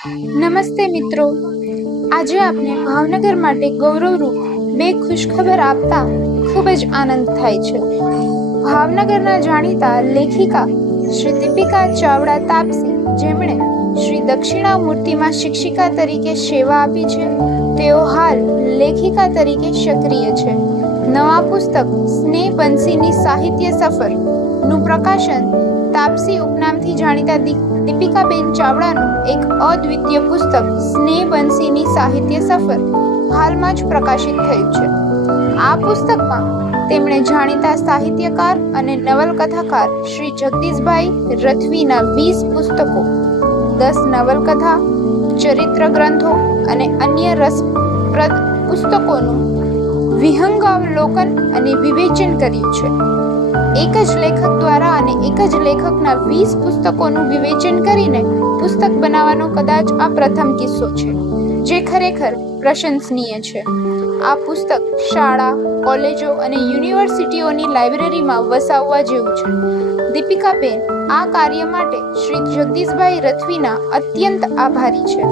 નમસ્તે મિત્રો, આજે આપણે ભાવનગર માટે ગૌરવરૂપ બે ખુશખબર આપતા ખૂબ જ આનંદ થાય છે. ભાવનગરના જાણીતા લેખિકા શ્રી દીપિકા ચાવડા તાપસી, જેમણે શ્રી દક્ષિણામૂર્તિમાં શિક્ષિકા તરીકે સેવા આપી છે, તેઓ હાલ લેખિકા તરીકે સક્રિય છે. નવા પુસ્તક સ્નેહ બંસીની સાહિત્ય સફર નું પ્રકાશન તાપસી ઉપનામથી જાણીતા દીપિકાબેન ચાવડાનું એક અદ્વિતીય પુસ્તક સ્નેહ બંસીની સાહિત્ય સફર હાલમાં જ પ્રકાશિત થયું છે. આ પુસ્તકમાં તેમણે જાણીતા સાહિત્યકાર અને નવલકથાકાર શ્રી જગદીશભાઈ રથવીના 20 પુસ્તકો, 10 નવલકથા, ચરિત્ર ગ્રંથો અને અન્ય રસપ્રદ પુસ્તકોનું વિહંગાવલોકન અને વિવેચન કર્યું છે. એક જ લેખક દ્વારા અને એક જ લેખકના 20 પુસ્તકોનું વિવેચન કરીને પુસ્તક બનાવવાનો કદાચ આ પ્રથમ કિસ્સો છે, જે ખરેખર પ્રશંસનીય છે. આ પુસ્તક શાળા, કોલેજો અને યુનિવર્સિટીઓની લાઇબ્રેરીમાં વસાવવા જેવું છે. દીપિકાબેન આ કાર્ય માટે શ્રી જગદીશભાઈ રથવીના અત્યંત આભારી છે,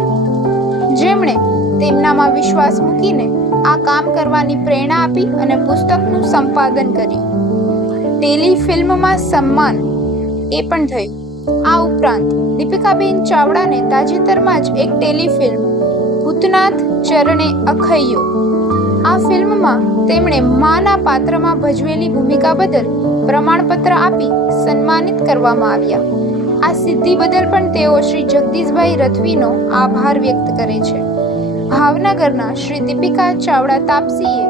જેમણે તેમનામાં વિશ્વાસ મૂકીને આ કામ કરવાની પ્રેરણા આપી અને પુસ્તકનું સંપાદન કર્યું. ટેલિફિલ્મમાં સન્માન એ પણ થયું. આ ઉપરાંત દીપિકાબેન ચાવડાને તાજેતરમાં જ એક ટેલિફિલ્મ ભૂતનાથ ચરણે અખૈયો, આ ફિલ્મમાં તેમણે માના પાત્રમાં ભજવેલી ભૂમિકા બદલ પ્રમાણપત્ર આપી સન્માનિત કરવામાં આવ્યા. આ સિદ્ધિ બદલ પણ તેઓ શ્રી જગદીશભાઈ રથવીનો આભાર વ્યક્ત કરે છે. ભાવનગરના શ્રી દીપિકા ચાવડા તાપસીએ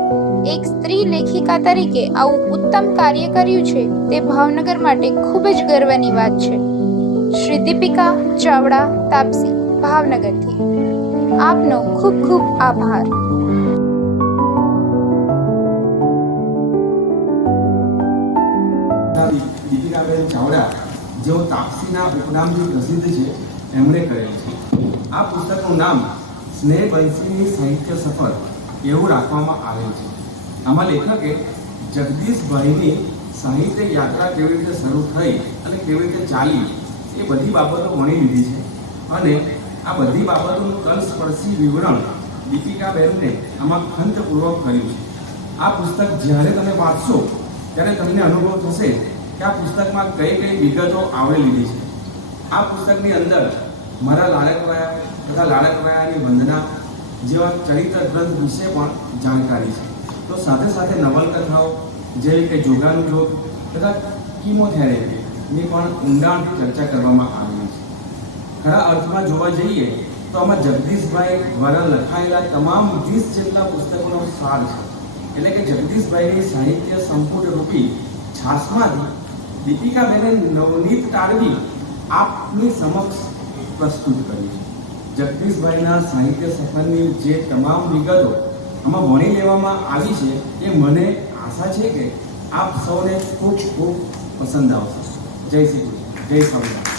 એક સ્ત્રી લેખિકા તરીકે આવું ઉત્તમ કાર્ય કર્યું છે, તે ભાવનગર માટે ખૂબ જ ગર્વની વાત છે. શ્રી દીપિકા ચાવડા તાપસી, ભાવનગરથી આપનો ખૂબ ખૂબ આભાર. દીપિકાબેન ચાવડા, જેઓ તાપસીના ઉપનામથી પ્રસિદ્ધ છે, એમણે કરેલ છે. આ પુસ્તકનું નામ સ્નેહ બંસીની સાહિત્ય સફર એવું રાખવામાં આવેલ છે. આમાં લેખકે જગદીશભાઈની સાહિત્ય યાત્રા કેવી રીતે શરૂ થઈ અને કેવી રીતે ચાલી એ બધી બાબતો વણી લીધી છે, અને આ બધી બાબતોનું તલસ્પર્શી વિવરણ દીપિકાબેનને આમાં ખંતપૂર્વક કર્યું છે. આ પુસ્તક જ્યારે તમે વાંચશો ત્યારે તમને અનુભવ થશે કે આ પુસ્તકમાં કઈ કઈ વિગતો આવરી લીધી છે. આ પુસ્તકની અંદર મારા લાડકવાયા તથા લાડકવાયાની વંદના જેવા ચરિત્ર ગ્રંથ વિશે પણ જાણકારી છે. તો સાથે સાથે નવલકથાઓ જેવી કે જોગાનું જોગ તથા કીમોથેરેપીની પણ ઊંડાણથી ચર્ચા કરવામાં આવી છે. ખરા અર્થમાં જોવા જઈએ તો આમાં જગદીશભાઈ દ્વારા લખાયેલા તમામ 20 જેટલા પુસ્તકોનો સાર છે. એટલે કે જગદીશભાઈની સાહિત્ય સંપુટ રૂપી છાસમાંથી દીપિકાબેને નવનીત તાળવી આપની સમક્ષ પ્રસ્તુત કરી છે. જગદીશભાઈના સાહિત્ય સફરની જે તમામ વિગતો આમાં વણી લેવામાં આવી છે, એ મને આશા છે કે આપ સૌને ખૂબ ખૂબ પસંદ આવશે. જય શ્રી કૃષ્ણ, જય સ્વામિનારાયણ.